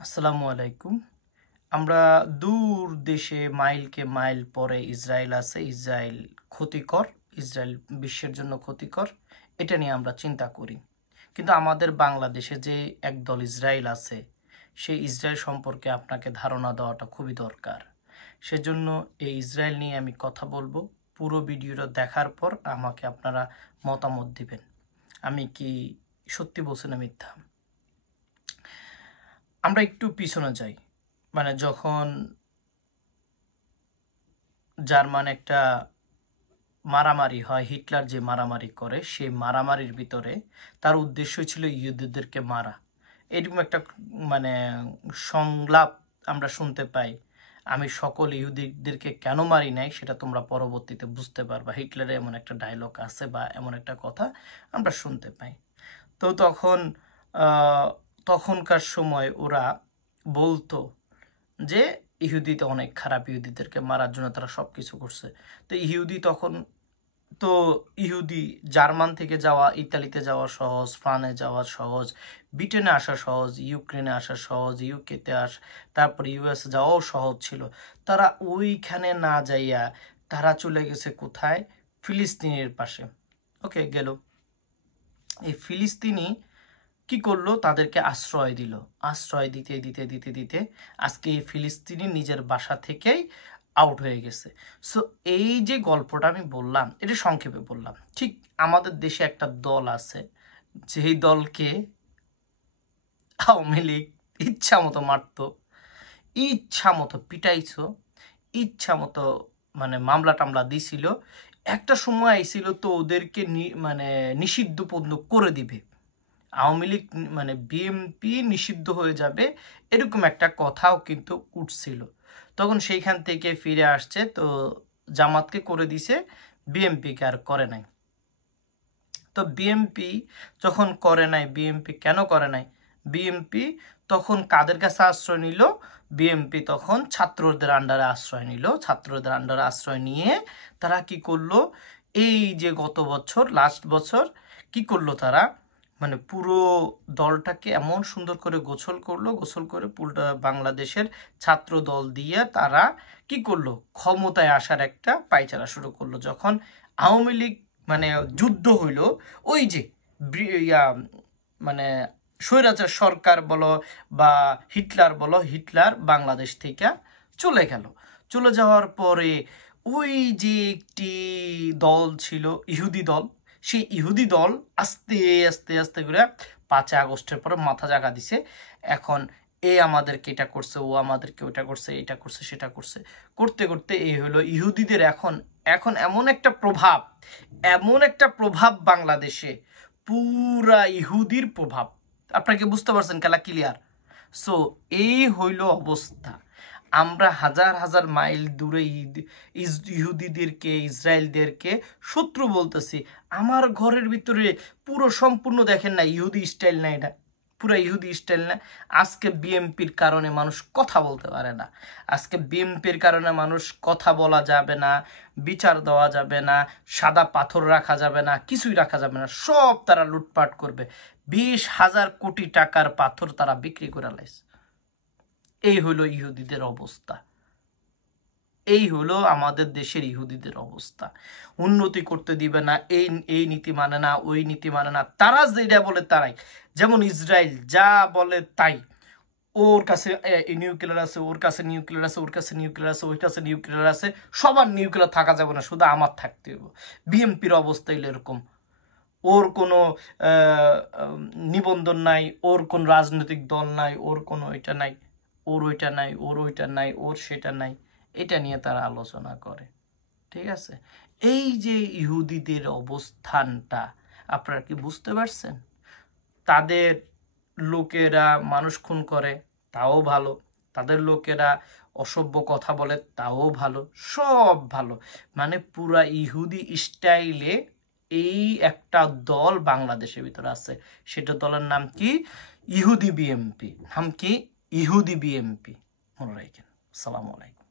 আসসালামু আলাইকুম। আমরা দূর দেশে মাইলকে মাইল পরে ইসরায়েল আছে। ইসরায়েল ক্ষতিকর, ইসরায়েল বিশ্বের জন্য ক্ষতিকর, এটা নিয়ে আমরা চিন্তা করি। কিন্তু আমাদের বাংলাদেশে যে একদল ইসরায়েল আছে, সেই ইসরায়েল সম্পর্কে আপনাকে ধারণা দেওয়াটা খুবই দরকার। সেজন্য এই ইসরায়েল নিয়ে আমি কথা বলবো। পুরো ভিডিওটা দেখার পর আমাকে আপনারা মতামত দিবেন, আমি কি সত্যি বলছি না মিথ্যা। আমরা একটু পিছনে যাই, যখন জার্মান একটা মারামারি হয়, হিটলার যে মারামারি করে, সেই মারামারির ভিতরে তার উদ্দেশ্য ছিল ইহুদিদেরকে মারা। এরকম একটা মানে সংলাপ আমরা শুনতে পাই, আমি সকল ইহুদিদেরকে কেন মারি নাই সেটা তোমরা পরবর্তীতে বুঝতে পারবা। হিটলারের এমন একটা ডায়লগ আছে বা এমন একটা কথা আমরা শুনতে পাই। তো তখনকার সময় ওরা বলতো যে ইহুদি তো অনেক খারাপ, ইহুদিদেরকে মারার জন্য তারা সব কিছু করছে। তো তো ইহুদি জার্মান থেকে যাওয়া, ইতালিতে যাওয়া সহজ, ফ্রান্সে যাওয়া সহজ, ব্রিটেনে আসা সহজ, ইউক্রেনে আসা সহজ, ইউকেতে তারপর ইউএস যাওয়াও সহজ ছিল। তারা ওইখানে না যাইয়া তারা চলে গেছে কোথায়? ফিলিস্তিনের পাশে। ওকে, গেল। এই ফিলিস্তিনি কি করলো? তাদেরকে আশ্রয় দিল। আশ্রয় দিতে দিতে দিতে দিতে আজকে এই ফিলিস্তিনি নিজের বাসা থেকেই আউট হয়ে গেছে। সো এই যে গল্পটা আমি বললাম, এটা সংক্ষেপে বললাম। ঠিক আমাদের দেশে একটা দল আছে, যেই দলকে আওয়ামী লীগ ইচ্ছা মতো মারতো, ইচ্ছা মতো পিটাইছো, ইচ্ছা মতো মামলা টামলা দিছিল। একটা সময় আইছিল তো ওদেরকে নিষিদ্ধ পর্যন্ত করে দিবে, আওয়ামী লীগ বিএনপি নিষিদ্ধ হয়ে যাবে, এরকম একটা কথাও কিন্তু উঠছিল। তখন সেইখান থেকে ফিরে আসছে, তো জামাতকে করে দিছে, বিএনপিকে আর করে নাই। তো বিএনপি যখন করে নাই, বিএনপি কেন করে নাই? বিএনপি তখন কাদের কাছে আশ্রয় নিল? বিএনপি তখন ছাত্রদের আন্ডারে আশ্রয় নিল। ছাত্রদের আন্ডারে আশ্রয় নিয়ে তারা কি করলো? এই যে গত বছর, লাস্ট বছর কি করলো তারা? পুরো দলটাকে এমন সুন্দর করে গোছল করলো, গোছল করে পুরোটা বাংলাদেশের ছাত্র দল দিয়ে তারা কি করলো? ক্ষমতায় আসার একটা পায়চারা শুরু করলো। যখন আওয়ামী লীগ যুদ্ধ হইল, ওই যে ইয়া মানে স্বৈরাচার সরকার বলো বা হিটলার বলো, হিটলার বাংলাদেশ থেকে চলে গেল। চলে যাওয়ার পরে ওই যে একটি দল ছিল, ইহুদি দল, সেই ইহুদি দল আস্তে আস্তে আস্তে করে 5 আগস্টের পরে মাথা জাগা দিছে। এখন এ আমাদেরকে এটা করছে, ও আমাদেরকে ওটা করছে, এটা করছে, সেটা করছে, করতে করতে এই হলো ইহুদিদের এখন এখন এমন একটা প্রভাব বাংলাদেশে, পুরা ইহুদির প্রভাব। আপনাকে বুঝতে পারছেন? খেলা ক্লিয়ার? সো এই হইল অবস্থা। আমরা হাজার হাজার মাইল দূরে ইহুদিদেরকে, ইসরায়েলদেরকে শত্রু বলতেছি। আমার ঘরের ভিতরে পুরো সম্পূর্ণ দেখেন না, ইহুদি স্টাইল না, এটা পুরা ইহুদি স্টাইল না। আজকে বিএমপির কারণে মানুষ কথা বলতে পারে না। আজকে বিএমপির কারণে মানুষ কথা বলা যাবে না, বিচার দেওয়া যাবে না, সাদা পাথর রাখা যাবে না, কিছুই রাখা যাবে না, সব তারা লুটপাট করবে। 20,000 কোটি টাকার পাথর তারা বিক্রি করে লাইছে। এই হলো ইহুদিদের অবস্থা, এই হলো আমাদের দেশের ইহুদিদের অবস্থা। উন্নতি করতে দিবে না, এই নীতি মানে না, ওই নীতি মানে না, তারা যেটা বলে তারাই। যেমন ইসরায়েল যা বলে তাই, ওর কাছে নিউক্লিয়ার আছে, ওর কাছে নিউক্লিয়ার আছে, ওর কাছে নিউক্লিয়ার আছে, ওর কাছে নিউক্লিয়ার আছে, সবার নিউক্লিয়ার থাকা যাবে না, শুধু আমার থাকতে হবে। বিএনপির অবস্থা এরকম, ওর কোনো নিবন্ধন নাই, ওর কোন রাজনৈতিক দল নাই, ওর কোনো ওইটা নাই, ওর ওইটা নাই, ওর ওইটা নাই, ওর সেটা নাই, এটা নিয়ে তারা আলোচনা করে। ঠিক আছে? এই যে ইহুদিদের অবস্থানটা আপনারা কি বুঝতে পারছেন? তাদের লোকেরা মানুষ খুন করে, তাও ভালো। তাদের লোকেরা অসভ্য কথা বলে, তাও ভালো, সব ভালো। পুরা ইহুদি স্টাইলে এই একটা দল বাংলাদেশের ভিতরে আছে। সেটা দলের নাম কি? ইহুদি বিএমপি। নাম কি? ইহুদি বিএমপি। মনে রাখেন। আসসালামু আলাইকুম।